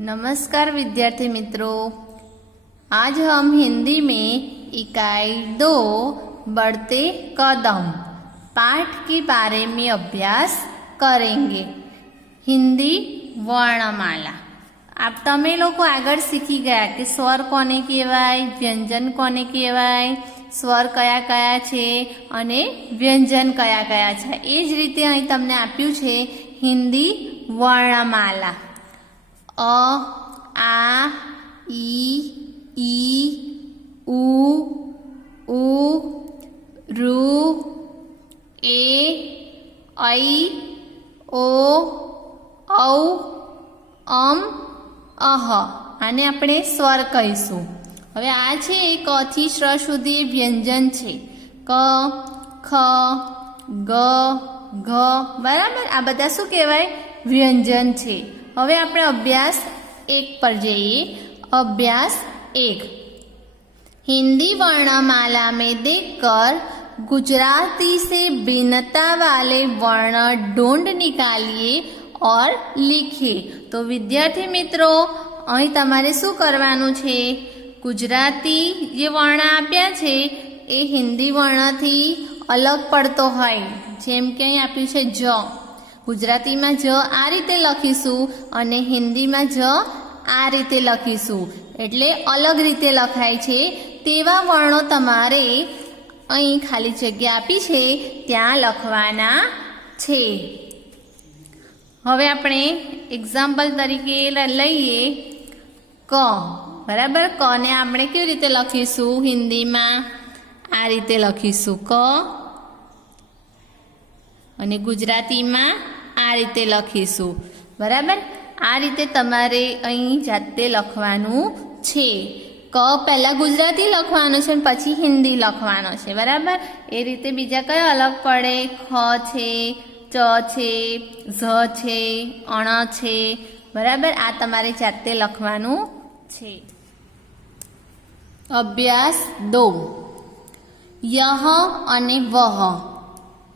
नमस्कार विद्यार्थी मित्रों, आज हम हिंदी में इकाई 2 बढ़ते कदम पाठ के बारे में अभ्यास करेंगे। हिंदी वर्णमाला। आप तमे लोग आगळ सीखी गया कि स्वर कोने कहेवाय, व्यंजन कोने कहेवाय, स्वर कया कया छे अने व्यंजन कया कया छे। ए ज रीते અહીં તમને આપ્યું છે हिंदी वर्णमाला। अ, आ, ई, उ, ऋ, ए, ऐ, ओ, औ, अह आने આપણે સ્વર કહીશું। હવે આ છે ક થી શ સુધી વ્યંજન છે। ક, ખ, ગ, ઘ, બરાબર। આ બધા શું કહેવાય? વ્યંજન છે। હવે આપણે અભ્યાસ 1 पर जाइए। अभ्यास 1। हिंदी वर्णमाला में देखकर गुजराती से भिन्नता वाले वर्ण ढूंढ निकालिए और लिखिए। तो विद्यार्थी मित्रों, અહીં તમારે શું કરવાનું છે? ગુજરાતી જે વર્ણ આપ્યા છે એ હિન્દી વર્ણથી અલગ પડતો હોય। જેમ કે અહીં આપ્યું છે જ। ગુજરાતીમાં જ આ રીતે લખીશું અને હિન્દીમાં જ આ રીતે લખીશું, એટલે અલગ રીતે લખાય છે તેવા વર્ણો તમારે અહીં ખાલી જગ્યા આપી છે ત્યાં લખવાના છે। હવે આપણે એક્ઝામ્પલ તરીકે લઈએ ક, બરાબર। ક ને આપણે કેવી રીતે લખીશું? હિન્દીમાં આ રીતે લખીશું ક, અને ગુજરાતીમાં આ રીતે લખીશું, બરાબર। આ રીતે તમારે અહીં જાતે લખવાનું છે। ક પહેલા ગુજરાતી લખવાનું છે અને પછી હિન્દી લખવાનો છે, બરાબર। એ રીતે બીજા કયો અલગ પડે? ખ છે, ચ છે, ઝ છે, અણ છે, બરાબર। આ તમારે જાતે લખવાનું છે। અભ્યાસ 2। યહ અને વહ,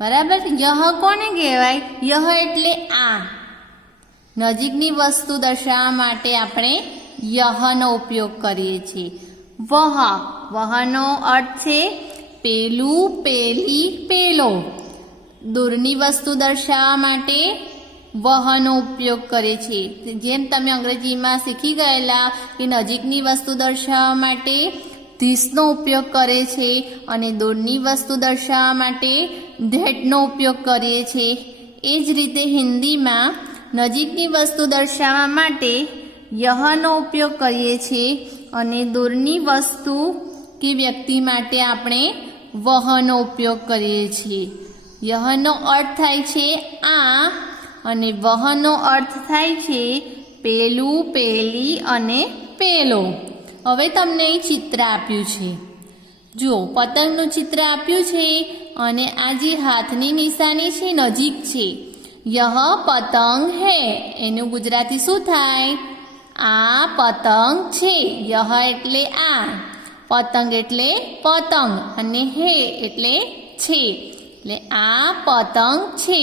બરાબર। યહ કોને કહેવાય? યહ એટલે આ। નજીકની વસ્તુ દર્શાવવા માટે આપણે યહનો ઉપયોગ કરીએ છીએ। વહ, વહનો અર્થ છે પેલું, પેલી, પેલો। દૂરની વસ્તુ દર્શાવવા માટે વહનો ઉપયોગ કરે છે। જેમ તમે અંગ્રેજીમાં શીખી ગયેલા કે નજીકની વસ્તુ દર્શાવવા માટે ધીસનો ઉપયોગ કરે છે અને દૂરની વસ્તુ દર્શાવવા માટે ધેટનો ઉપયોગ કરીએ છીએ। એ જ રીતે હિન્દીમાં નજીકની વસ્તુ દર્શાવવા માટે યહનો ઉપયોગ કરીએ છીએ અને દૂરની વસ્તુ કે વ્યક્તિ માટે આપણે વહનો ઉપયોગ કરીએ છીએ। યહનો અર્થ થાય છે આ અને વહનો અર્થ થાય છે પેલું, પેલી અને પેલો। હવે તમને અહીં ચિત્ર આપ્યું છે, જુઓ પતંગનું ચિત્ર આપ્યું છે અને આ જે હાથની નિશાની છે નજીક છે। યહ પતંગ હે, એનું ગુજરાતી શું થાય? આ પતંગ છે। યહ એટલે આ, પતંગ એટલે પતંગ અને હે એટલે છે, એટલે આ પતંગ છે।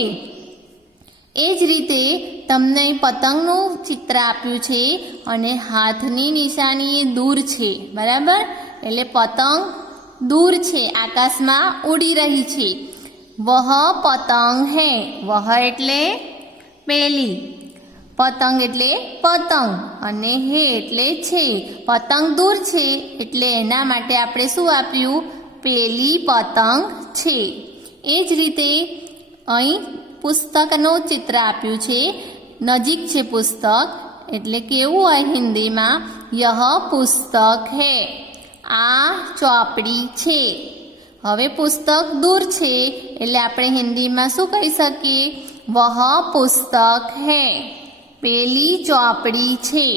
એ જ રીતે તમને પતંગનું ચિત્ર આપ્યું છે અને હાથની નિશાની એ દૂર છે, બરાબર। એટલે પતંગ દૂર છે, આકાશમાં ઉડી રહી છે। વહ પતંગ હે, વહ એટલે પેલી, પતંગ એટલે પતંગ અને હે એટલે છે। પતંગ દૂર છે એટલે એના માટે આપણે શું આપ્યું? પેલી પતંગ છે। એ જ રીતે અહીં પુસ્તકનું ચિત્ર આપ્યું છે, નજીક છે પુસ્તક, એટલે કેવું હોય હિન્દીમાં? યહ પુસ્તક હે, આ ચોપડી છે। હવે પુસ્તક દૂર છે એટલે આપણે હિન્દીમાં શું કહી શકીએ? વહ પુસ્તક હે, પેલી ચોપડી છે,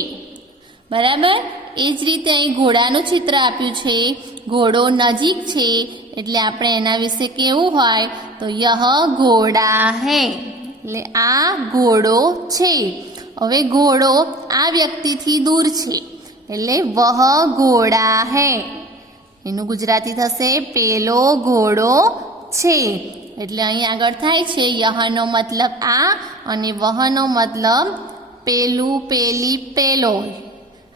બરાબર। એ જ રીતે અહીં ઘોડાનું ચિત્ર આપ્યું છે, ઘોડો નજીક છે એટલે આપણે એના વિશે કેવું હોય? તો યહ ઘોડા હે, એટલે આ ઘોડો છે। હવે ઘોડો આ વ્યક્તિથી દૂર છે એટલે વહ ઘોડા હે, એનું ગુજરાતી થશે પેલો ઘોડો છે। એટલે અહીં આગળ થાય છે યહનો મતલબ આ અને વહનો મતલબ પેલું, પેલી, પેલો.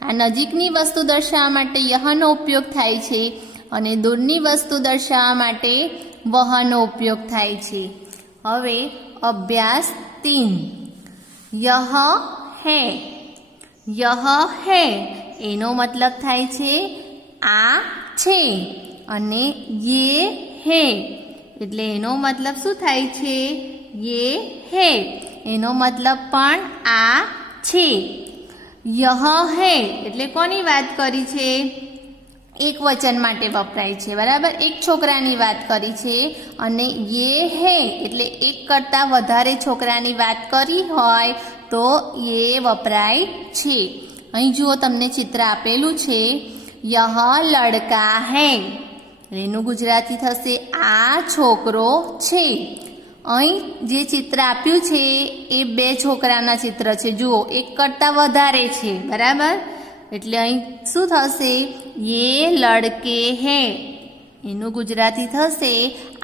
આ નજીકની વસ્તુ દર્શાવવા માટે યહનો ઉપયોગ થાય છે અને દૂરની વસ્તુ દર્શાવવા માટે વહનો ઉપયોગ થાય છે. હવે અભ્યાસ 3. યહ હૈ. યહ હૈ એનો મતલબ થાય છે આ છે અને યે હૈ એટલે એનો મતલબ શું થાય છે? યે હૈ એનો મતલબ પણ આ છે. યહ હૈ એટલે કોની વાત કરી છે? એક વચન માટે વપરાય છે, બરાબર? એક છોકરાની વાત કરી છે. અને યે હૈ એટલે એક કરતાં વધારે છોકરાની વાત કરી હોય તો યે વપરાય છે. અહીં જુઓ, તમને ચિત્ર આપેલું છે. યહ લડકા હૈ એનું ગુજરાતી થશે આ છોકરો છે. અહીં જે ચિત્ર આપ્યું છે એ બે છોકરાના ચિત્ર છે. જુઓ, એક કરતાં વધારે છે, બરાબર? એટલે અહીં શું થશે? યે લડકે હૈ એનું ગુજરાતી થશે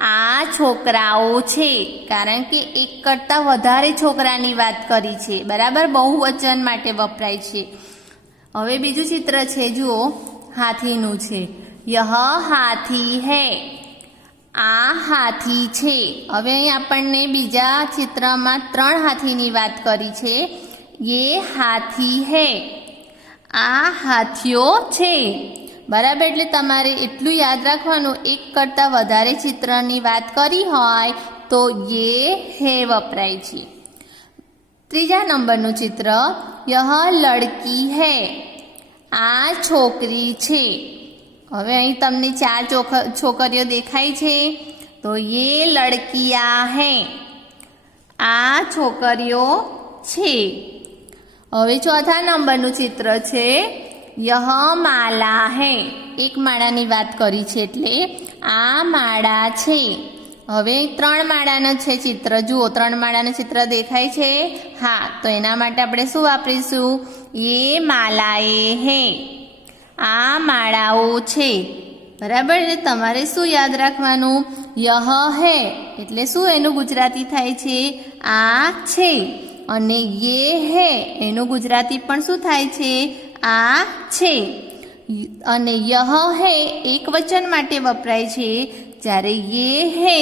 આ છોકરાઓ છે, કારણ કે એક કરતાં વધારે છોકરાની વાત કરી છે, બરાબર? બહુવચન માટે વપરાય છે. હવે બીજું ચિત્ર છે, જુઓ, હાથીનું છે. યહ હાથી હૈ આ હાથી છે. હવે અહીં આપણને બીજા ચિત્રમાં 3 હાથીની વાત કરી છે. યે હાથી હૈ આ હાથીઓ છે, બરાબર? એટલે તમારે એટલું યાદ રાખવાનું, એક કરતાં વધારે ચિત્રની વાત કરી હોય તો યે હૈ વપરાય છે. 3જા નંબરનું ચિત્ર. યહ લડકી હૈ આ છોકરી છે. હવે અહીં તમને 4 છોકરીઓ દેખાય છે તો યે લડકિયા હૈ આ છોકરીઓ છે. હવે 4થા નંબરનું ચિત્ર છે. યહ માલા હૈ એક માળાની વાત કરી છે એટલે આ માળા છે. હવે 3 માળાનું છે ચિત્ર. જુઓ, 3 માળાનું ચિત્ર દેખાય છે? હા, તો એના માટે આપણે શું વાપરીશું? યે માલાએ હૈ આ માળાઓ છે, બરાબર? એટલે તમારે શું યાદ રાખવાનું? યહ હૈ એટલે શું એનું ગુજરાતી થાય છે? આ છે. અને યે હૈ એનું ગુજરાતી પણ શું થાય છે? આ છે. અને યહ હૈ એક વચન માટે વપરાય છે, જ્યારે યે હૈ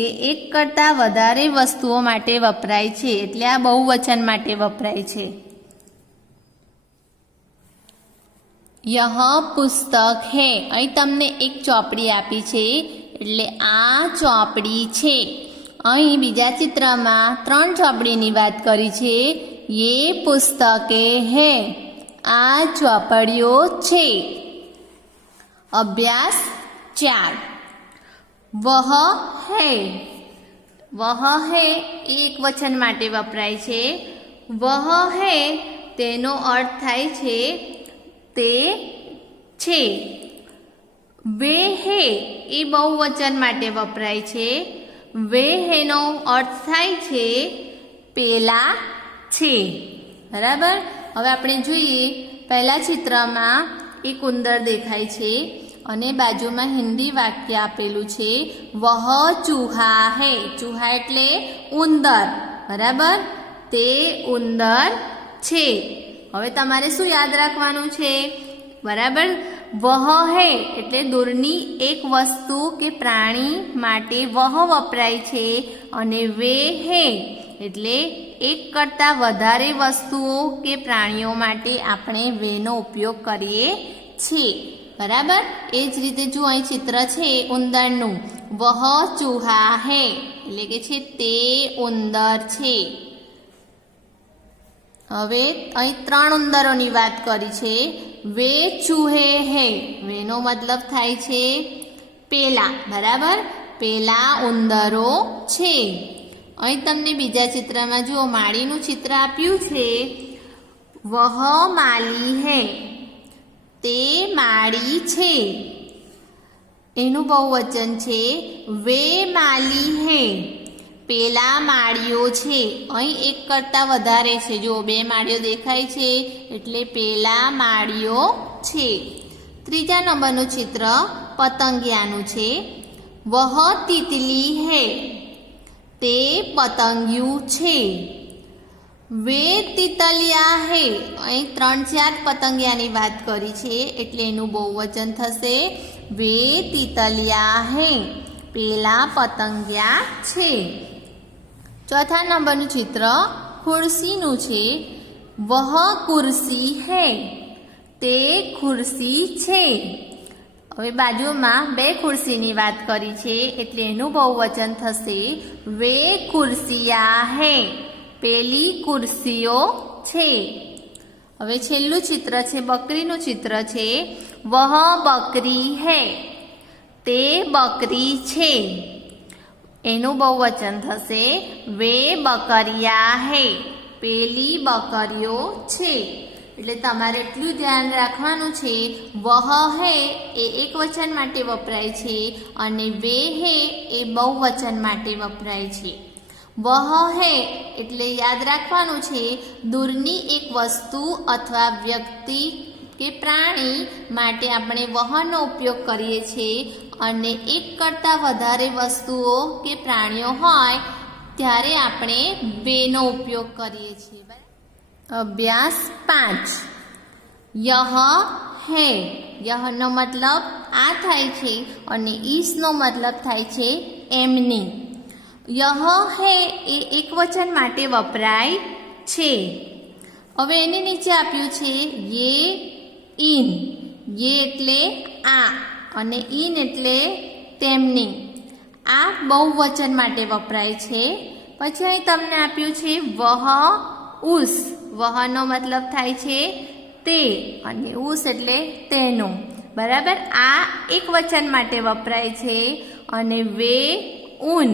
એ એક કરતાં વધારે વસ્તુઓ માટે વપરાય છે, એટલે આ બહુવચન માટે વપરાય છે. યહ પુસ્તક હૈ અહીં તમને એક ચોપડી આપી છે એટલે આ ચોપડી છે. અહીં બીજા ચિત્રમાં 3 ચોપડીની વાત કરી છે. યે પુસ્તકે હૈ આ ચોપડીઓ છે. અભ્યાસ 4. વહ હૈ. વહ હૈ એક વચન માટે વપરાય છે. વહ હૈ તેનો અર્થ થાય છે તે છે. વે હૈ એ બહુવચન માટે વપરાય છે. વે હૈનો અર્થ થાય છે પેલા છે, બરાબર? હવે આપણે જોઈએ, પહેલા ચિત્રમાં એક ઉંદર દેખાય છે અને બાજુમાં હિન્દી વાક્ય આપેલું છે. વહ ચૂહા હૈ. ચૂહા એટલે ઉંદર, બરાબર? તે ઉંદર છે. હવે તમારે શું યાદ રાખવાનું છે? બરાબર? વહ હૈ એટલે દૂરની એક વસ્તુ કે પ્રાણી માટે વહ વપરાય છે અને વે હૈ એટલે એક કરતાં વધારે વસ્તુઓ કે પ્રાણીઓ માટે આપણે વેનો ઉપયોગ કરીએ છીએ, બરાબર? એ જ રીતે જો અહીં ચિત્ર છે ઉંદરનું. વહ ચૂહા હૈ એટલે કે છે તે ઉંદર છે. હવે અહીં 3 ઉંદરોની વાત કરી છે. વે ચૂહે હૈ વેનો મતલબ થાય છે પેલા, બરાબર? પેલા ઉંદરો છે. અહીં તમને બીજા ચિત્રમાં જુઓ, માળીનું ચિત્ર આપ્યું છે. વહ માલી હૈ તે માળી છે. એનું બહુવચન છે વે માલી હૈ પેલા માળીઓ છે. અહીં એક કરતાં વધારે છે. જો 2 માળીઓ દેખાય છે એટલે પેલા માળીઓ છે. 3જા નંબરનું ચિત્ર પતંગિયાનું છે. વહ તિતલી હૈ તે પતંગિયું છે. વે તિતલિયા હે, અહીં 3-4 પતંગિયાની વાત કરી છે એટલે એનું બહુવચન થશે વે તિતલિયા હે, પેલા પતંગિયા છે. ચોથા નંબરનું ચિત્ર ખુરશીનું છે. વહ કુર્સી હે, તે ખુરશી છે. હવે બાજુમાં 2 ખુરશીની વાત કરી છે એટલે એનું બહુવચન થશે વે કુર્સિયા હે, પેલી ખુરશીઓ છે. હવે છેલ્લું ચિત્ર છે બકરીનું ચિત્ર છે. વહ બકરી હે, તે બકરી છે. એનું બહુવચન થશે વે બકરિયા હે, પેલી બકરીઓ છે. એટલે તમારે એટલું ધ્યાન રાખવાનું છે વહ હે એ એકવચન માટે વપરાય છે અને વે હે એ બહુવચન માટે વપરાય છે. વહ હે એટલે યાદ રાખવાનું છે દૂરની એક વસ્તુ અથવા વ્યક્તિ કે પ્રાણી માટે આપણે વહનો ઉપયોગ કરીએ છીએ અને એક કરતાં વધારે વસ્તુઓ કે પ્રાણીઓ હોય ત્યારે આપણે વેનો ઉપયોગ કરીએ છીએ. અભ્યાસ 5. યહ હે, યહનો મતલબ આ થાય છે અને ઈસનો મતલબ થાય છે એમની. યહ હે એ એકવચન માટે વપરાય છે. હવે એની નીચે આપ્યું છે યે ઇન. યે એટલે આ અને ઇન એટલે તેમની. આ બહુવચન માટે વપરાય છે. પછી અહીં તમને આપ્યું છે વહ ઉસ. વહનો મતલબ થાય છે તે અને ઉસ એટલે તેનો. બરાબર, આ એકવચન માટે વપરાય છે અને વે ઉન.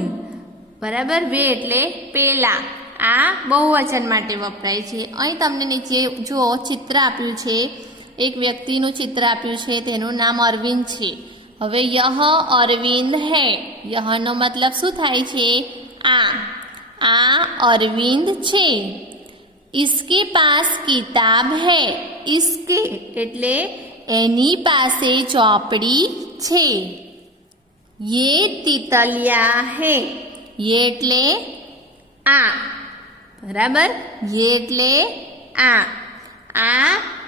બરાબર, વે એટલે પેલા. આ બહુવચન માટે વપરાય છે. અહીં તમને નીચે જો ચિત્ર આપ્યું છે, એક વ્યક્તિનું ચિત્ર આપ્યું છે, તેનું નામ અરવિંદ છે. હવે યહ અરવિંદ હે, યહનો મતલબ શું થાય છે આ અરવિંદ છે. इसके पास किताब है, इसके એટલે એની પાસે ચોપડી છે. ये तितलिया है, ये એટલે આ. બરાબર, ये એટલે આ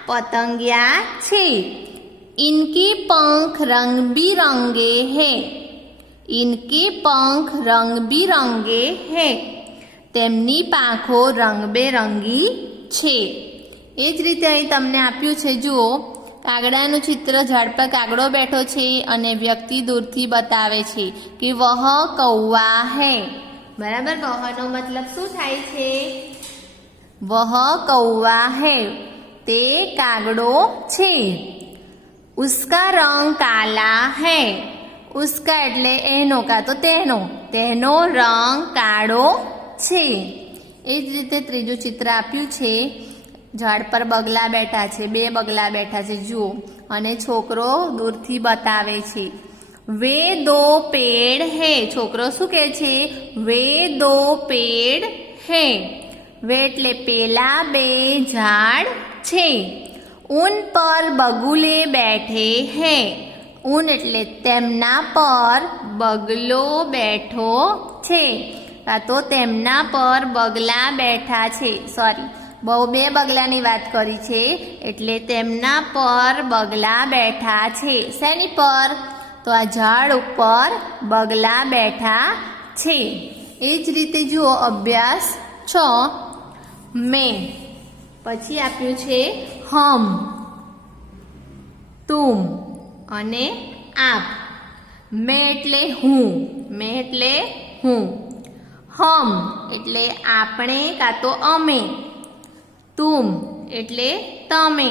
પતંગિયા છે. इनके पंख रंग बिरंगे है, इनके पंख रंग बिरंगे है. તેમની પાંખો રંગબેરંગી છે. એ જ રીતે અહીં તમને આપ્યું છે જુઓ, કાગડાનું ચિત્ર. ઝાડ પર કાગડો બેઠો છે અને વ્યક્તિ દૂરથી બતાવે છે કે વહ કૌવા હે. બરાબર, વહનો મતલબ શું થાય છે વહ કૌવા હે, તે કાગડો છે. ઉસકા રંગ કાલા હે, ઉસકા એટલે એનો કાં તો તેનો રંગ કાળો છે. એ જ રીતે ત્રીજું ચિત્ર આપ્યું છે. ઝાડ પર બગલા બેઠા છે, 2 બગલા બેઠા છે જુઓ, અને છોકરો દૂરથી બતાવે છે વે દો પેડ હે. છોકરો શું કહે છે વે દો પેડ હે. વે એટલે પેલા 2 ઝાડ છે. ઉન પર બગુલે બેઠે હે. ઉન એટલે તેમના પર બગલો બેઠો છે કાં તો તેમના પર બગલા બેઠા છે. સોરી, 2 બગલાની વાત કરી છે એટલે તેમના પર બગલા બેઠા છે. શેની પર? તો આ ઝાડ ઉપર બગલા બેઠા છે. એ જ રીતે જુઓ અભ્યાસ 6. મેં, પછી આપ્યું છે હમ, તુમ અને આપ. મેં એટલે હું, મેં એટલે હું. હમ એટલે આપણે કાં તો અમે. તુમ એટલે તમે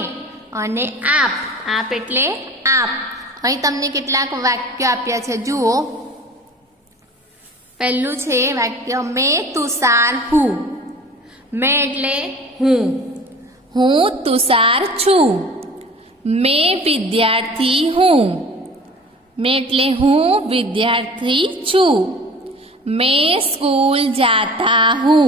અને આપ એટલે આપ. અહીં તમને કેટલાક વાક્યો આપ્યા છે જુઓ. પહેલું છે વાક્ય મેં તુષાર હું. મેં એટલે હું તુષાર છું. મેં વિદ્યાર્થી હું. મેં એટલે હું વિદ્યાર્થી છું. मैं स्कूल जाता हूँ.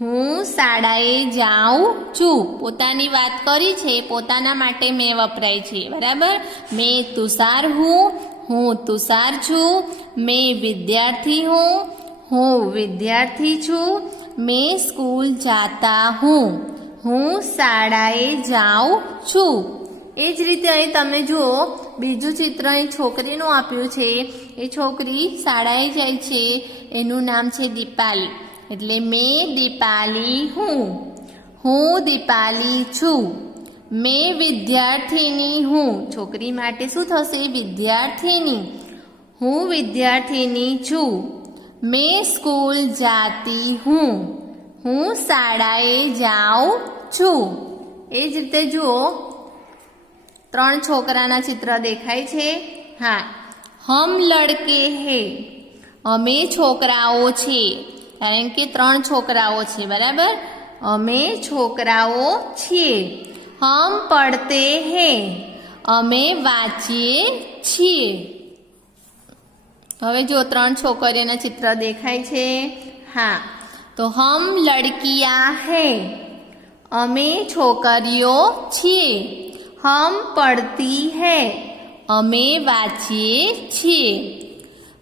હું શાળાએ જાઉં છું. પોતાની વાત કરી છે, પોતાના માટે મેં વપરાય છે. બરાબર, મેં તુષાર હું તુષાર છું. મેં વિદ્યાર્થી હું વિદ્યાર્થી છું. मैं स्कूल जाता हूँ હું શાળાએ જાઉં છું। એ જ રીતે અહીં તમે જુઓ બીજું ચિત્ર અહીં છોકરીનું આપ્યું છે। એ છોકરી શાળાએ જાય છે, એનું નામ છે દીપાલી। એટલે મેં દીપાલી હું દીપાલી છું। મેં વિદ્યાર્થીની હું, છોકરી માટે શું થશે? વિદ્યાર્થીની। હું વિદ્યાર્થીની છું। मैं स्कूल जाती हूँ હું શાળાએ જાઉં છું। એ જ રીતે જુઓ 3 છોકરાના ચિત્ર દેખાય છે। હા, હમ લડકે હે, અમે છોકરાઓ છે, કારણ કે 3 છોકરાઓ છે, બરાબર। અમે છોકરાઓ છીએ। હમ પડતે હે, અમે વાંચીએ છીએ। હવે જો 3 છોકરીઓના ચિત્ર દેખાય છે। હા, તો હમ લડકિયા હે, અમે છોકરીઓ છીએ। હમ પડતી હે, અમે વાંચીએ છીએ।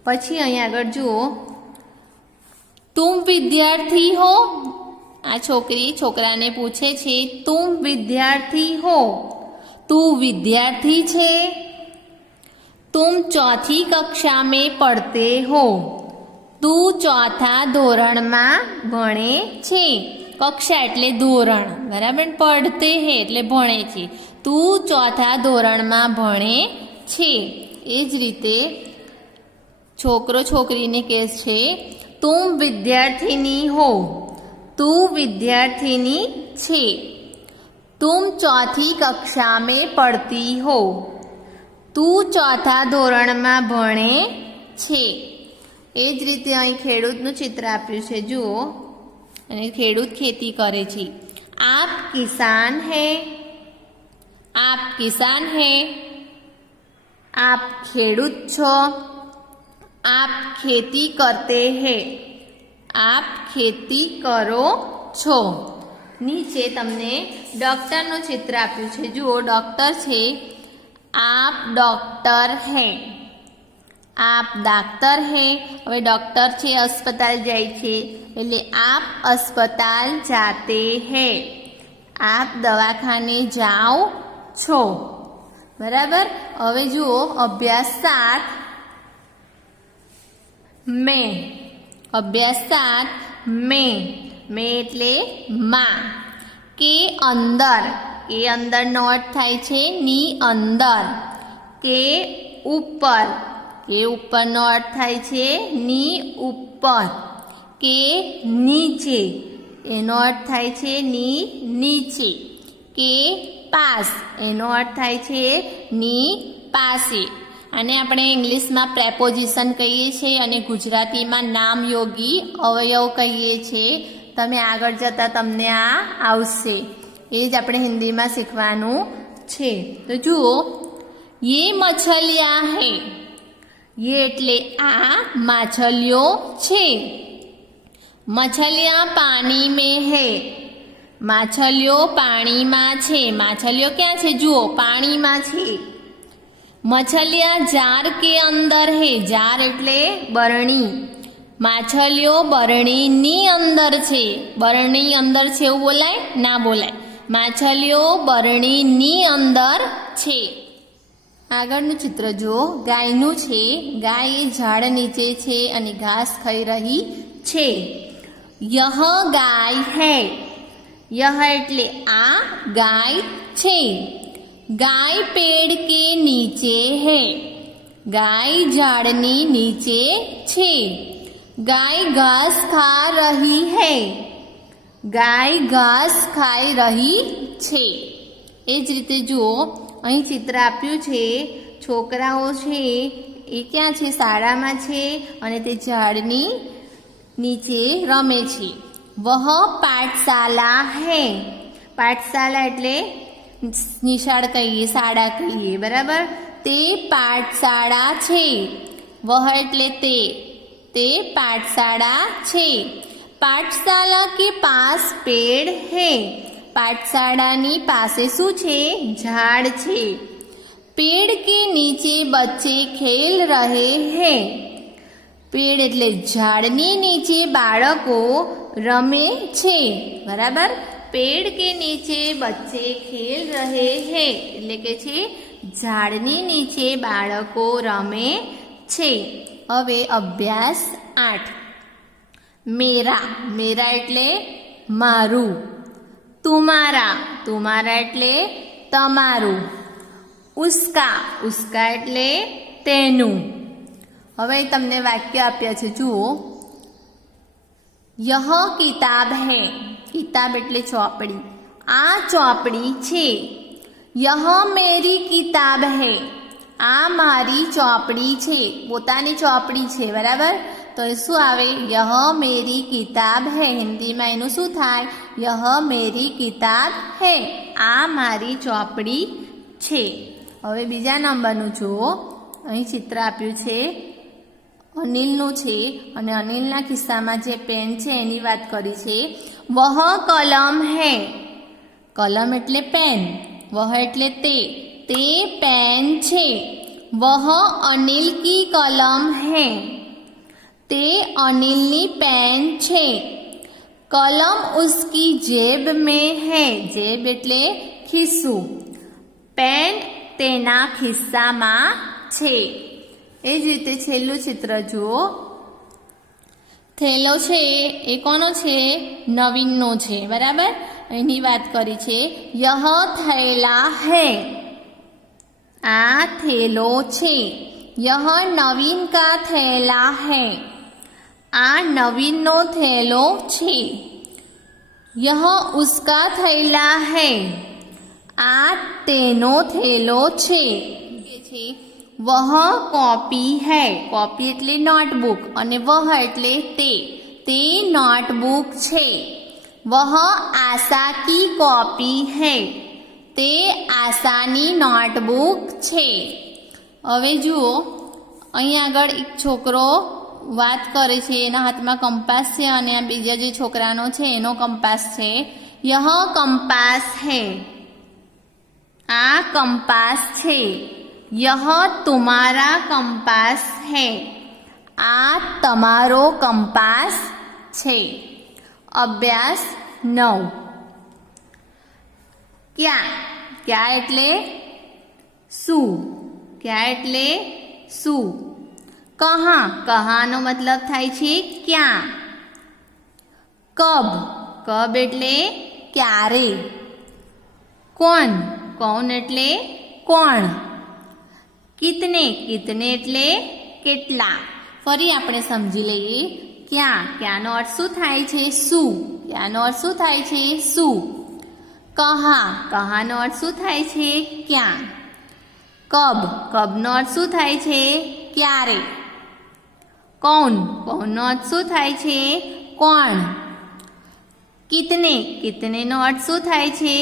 પછી અહીં આગળ જુઓ તુમ વિદ્યાર્થી હો, આ છોકરી છોકરાને પૂછે છે તુમ વિદ્યાર્થી હો, તું વિદ્યાર્થી છે। तुम चौथी कक्षा में पढ़ते हो, તું ચોથા ધોરણમાં ભણે છે। કક્ષા એટલે ધોરણ, બરાબર। પડતે હે એટલે ભણે છે, તું ચોથા ધોરણમાં ભણે છે। એ જ રીતે છોકરો છોકરીને કહે છે તું વિદ્યાર્થીની હો, તું વિદ્યાર્થીની છે। तुम चौथी कक्षा में पढ़ती हो, તું ચોથા ધોરણમાં ભણે છે। એ જ રીતે અહીં ખેડૂતનું ચિત્ર આપ્યું છે, જુઓ। અને ખેડૂત ખેતી કરે છે। આપ કિસાન હે, આપ કિસાન હે, આપ ખેડૂત છો। આપ ખેતી કરતે હે, આપ ખેતી કરો છો। નીચે તમને ડૉક્ટરનું ચિત્ર આપ્યું છે, જુઓ ડૉક્ટર છે। आप डॉक्टर हैं, आप डाक्टर हैं। હવે ડૉક્ટર છે अस्पताल જાય છે, એટલે आप अस्पताल जाते हैं, आप દવાખાને જાઓ છો, બરાબર। હવે જુઓ અભ્યાસ 7 મેં, અભ્યાસ 7 મેં એટલે માં। કે અંદર, એ અંદરનો અર્થ થાય છે ની અંદર। કે ઉપરનો અર્થ થાય છે ની ઉપર। કે નીચે, એનો અર્થ થાય છે ની નીચે। કે પાસ, એનો અર્થ થાય છે ની પાસે। આને આપણે ઇંગ્લિશમાં પ્રેપોઝિશન કહીએ છીએ અને ગુજરાતીમાં નામયોગી અવયવ કહીએ છીએ। તમે આગળ જતાં તમને આ આવશે, એ જ આપણે હિન્દીમાં શીખવાનું છે। તો જુઓ ये मछलियाँ है, ये એટલે આ માછલીઓ છે। मछलियाँ पानी में है, માછલીઓ પાણીમાં છે। માછલીઓ ક્યાં છે? જુઓ પાણીમાં છે। मछलियाँ जार के अंदर है, जार એટલે બરણી। માછલીઓ બરણીની અંદર છે। બરણી અંદર છે એવું બોલાય? ના બોલાય। માછલીઓ બરણીની અંદર છે। આગળનું ચિત્ર જુઓ ગાયનું છે। ગાય એ ઝાડ નીચે છે અને ઘાસ ખાઈ રહી છે। યહ ગાય હૈ, યહ એટલે આ ગાય છે। ગાય પેડ કે નીચે હૈ, ગાય ઝાડની નીચે છે। ગાय घास खा रही है, ગાય ઘાસ ખાઈ રહી છે। એ જ રીતે જુઓ અહીં ચિત્ર આપ્યું છે, છોકરાઓ છે એ ક્યાં છે? શાળામાં છે અને તે ઝાડની નીચે રમે છે। વહ પાઠશાલા હૈ, પાઠશાલા એટલે નિશાળ કહીએ, શાળા કહીએ, બરાબર। તે પાઠશાળા છે। વહ એટલે તે पाठशाला छे। पाठशाला के पास पेड़ है, पाठशालानी पासे शू छे? झाड़ छे। पेड़ के नीचे बच्चे खेल रहे हैं, पेड़ एटले झाड़नी नीचे बाळको रमे छे। बराबर। पेड़ के नीचे बच्चे खेल रहे हैं એટલે કે છે ઝાડની નીચે બાળકો રમે છે। હવે અભ્યાસ 8 मेरा मेरा એટલે મારું, तुम्हारा तुम्हारा એટલે તમારું, उसका उसका એટલે તેનું। હવે તમને વાક્ય આપ્યા છે જુઓ। यह किताब है किताब એટલે ચોપડી, આ ચોપડી છે। यह मेरी किताब है આ મારી ચોપડી છે, પોતાની ચોપડી છે। બરાબર। तो शू आवे यह मेरी किताब है, हिंदी में एनु शू थाय यह मेरी किताब है आ मारी चौपड़ी छे। हवे बीजा नंबरनु जुओ। अहीं चित्र आप्युं छे अनिलनुं छे अने अनिलना किस्सामां जे पेन छे एनी वात करी छे। वह कलम है कलम एटले पेन, वह एटले ते पेन छे। वह अनिल की कलम है ते अनिलनी पेन छे। कलम उसकी जेब में है, जेब एटले खिस्सू, पेन तेना खिस्सामां छे। ए ज रीते छेल्लुं चित्र जुओ। थेलो छे ए कोनो छे नवीननो छे। बराबर। एनी वात करी छे यह थैला है आ थेलो छे। यह नवीन का थैला है आ नवीननो थैलो छे। यह उसका थैला है आ तेनो थैलो छे। वह कॉपी है कॉपी एटले नोटबुक अने वह एटले ते नोटबुक छे। वह आशा की कॉपी है ते आशानी नोटबुक छे। हवे जुओ अहीं आगळ एक छोकरो વાત કરે છે, એના હાથમાં કંપાસ છે અને આ બીજા જે છોકરાનો છે એનો કંપાસ છે। यह કંપાસ है આ કંપાસ છે। यह तुम्हारा कंपास है आ तमारो कंपास छे। अभ्यास 9 क्या क्या एटले शू, क्या एटले शू। कहाँ कहाँ नो मतलब थाय छे क्या। कब कब एटले क्यारे। कौन कौन एटले कोण। कितने कितने एटले केटला। फरी आपणे समजी लईए क्या क्यानो अर्थ शुं थाय छे शू, क्यानो अर्थ शुं थाय छे शू। कहाँ कहाँनो अर्थ शुं थाय छे क्या। कब कबनो अर्थ शुं थाय छे क्यारे। कौन कौननो अर्थ शुं थाय छे कोण। कितने कितनेनो अर्थ शुं थाय छे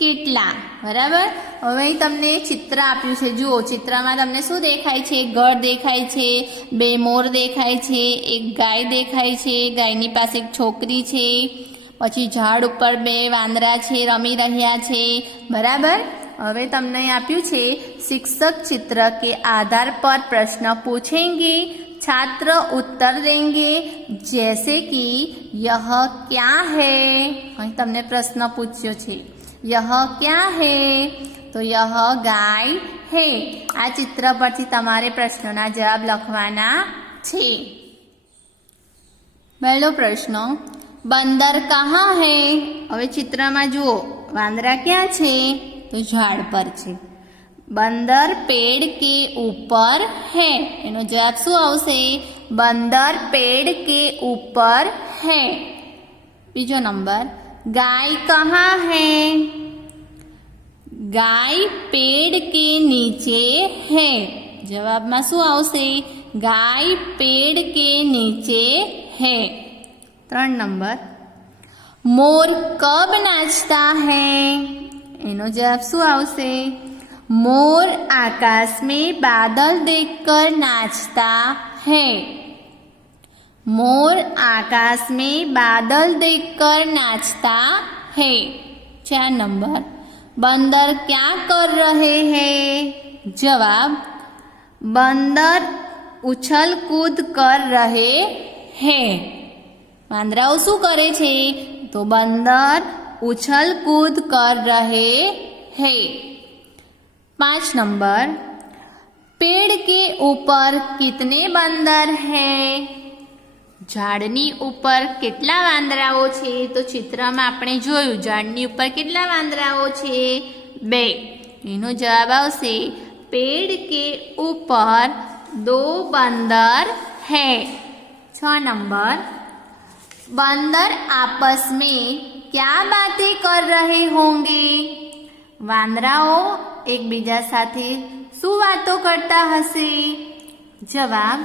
केटला। बराबर। हवे तमने चित्र आप्युं छे जुओ। चित्रमां तमने शुं देखाय छे घर देखाय छे, बे मोर देखाय छे, एक गाय देखाय छे, गायनी पासे एक छोकरी छे, पछी झाड़ उपर बे वांदरा छे रमी रह्या छे। बराबर। हवे तमने आप्युं छे शिक्षक चित्र के आधार पर प्रश्न पूछेंगे, छात्र उत्तर देंगे जैसे कि यह क्या है। અહીં તમને પ્રશ્ન પૂછ્યો છે यह क्या है तो यह गाय है। आ चित्र परथी तमारे प्रश्नोना जवाब लखवाना छे। पहलो प्रश्न बंदर कहाँ है। हवे चित्रमां जुओ वांदरा क्या छे तो झाड़ पर छे। बंदर पेड़ के ऊपर है एनो जवाब शुं आवशे बंदर पेड़ के ऊपर है। बीजो नंबर गाय कहाँ है। गाय पेड़ के नीचे है। जवाब में शुं आवशे गाय पेड़ के नीचे है। 3 नंबर मोर कब नाचता है एनो जवाब शुं आवशे मोर आकाश में बादल देखकर नाचता है। मोर आकाश में बादल देखकर नाचता है। 4 नंबर बंदर क्या कर रहे हैं। जवाब बंदर उछल कूद कर रहे हैं। વાંદરાઓ શું કરે છે? તો बंदर उछल कूद कर रहे हैं। 5 नंबर, पेड़ के ऊपर कितने बंदर हैं? ઝાડની ઉપર કેટલા વાંદરાઓ છે? તો ચિત્રમાં આપણે જોયું ઝાડની ઉપર કેટલા વાંદરાઓ છે? 2. એનો જવાબ આવશે पेड़ के ऊपर 2 बंदर है। 6 नंबर, बंदर आपस में क्या बातें कर रहे होंगे? वांदराओ एक बीजा साथे શું વાતો કરતા હશે? जवाब,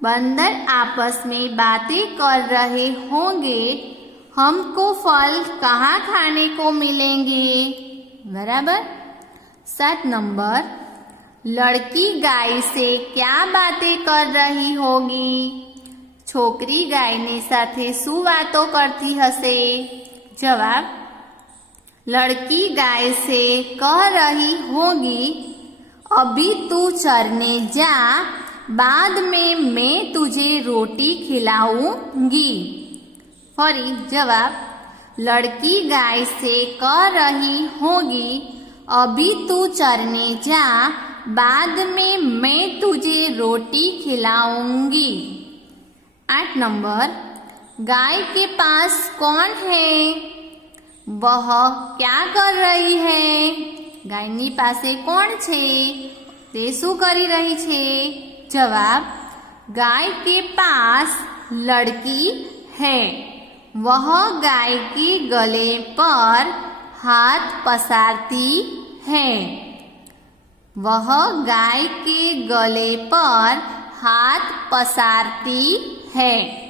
बंदर आपस में बातें कर रहे होंगे, हमको फल कहाँ खाने को मिलेंगे? बराबर। 7 नंबर, लड़की गाय से क्या बातें कर रही होगी? छोकरी गायने साथे શું વાતો કરતી હશે? जवाब, लड़की गाय से कह रही होगी, अभी तू चरने जा, बाद में मैं तुझे रोटी खिलाऊंगी। फरी जवाब, लड़की गाय से कह रही होगी, अभी तू चरने जा, बाद में मैं तुझे रोटी खिलाऊंगी। 8 नंबर, गाय के पास कौन है? वह क्या कर रही है? गायनी पासे कौन छे? ते શું કરી રહી છે? जवाब, गाय के पास लड़की है, वह गाय के गले पर हाथ पसारती है। वह गाय के गले पर हाथ पसारती है।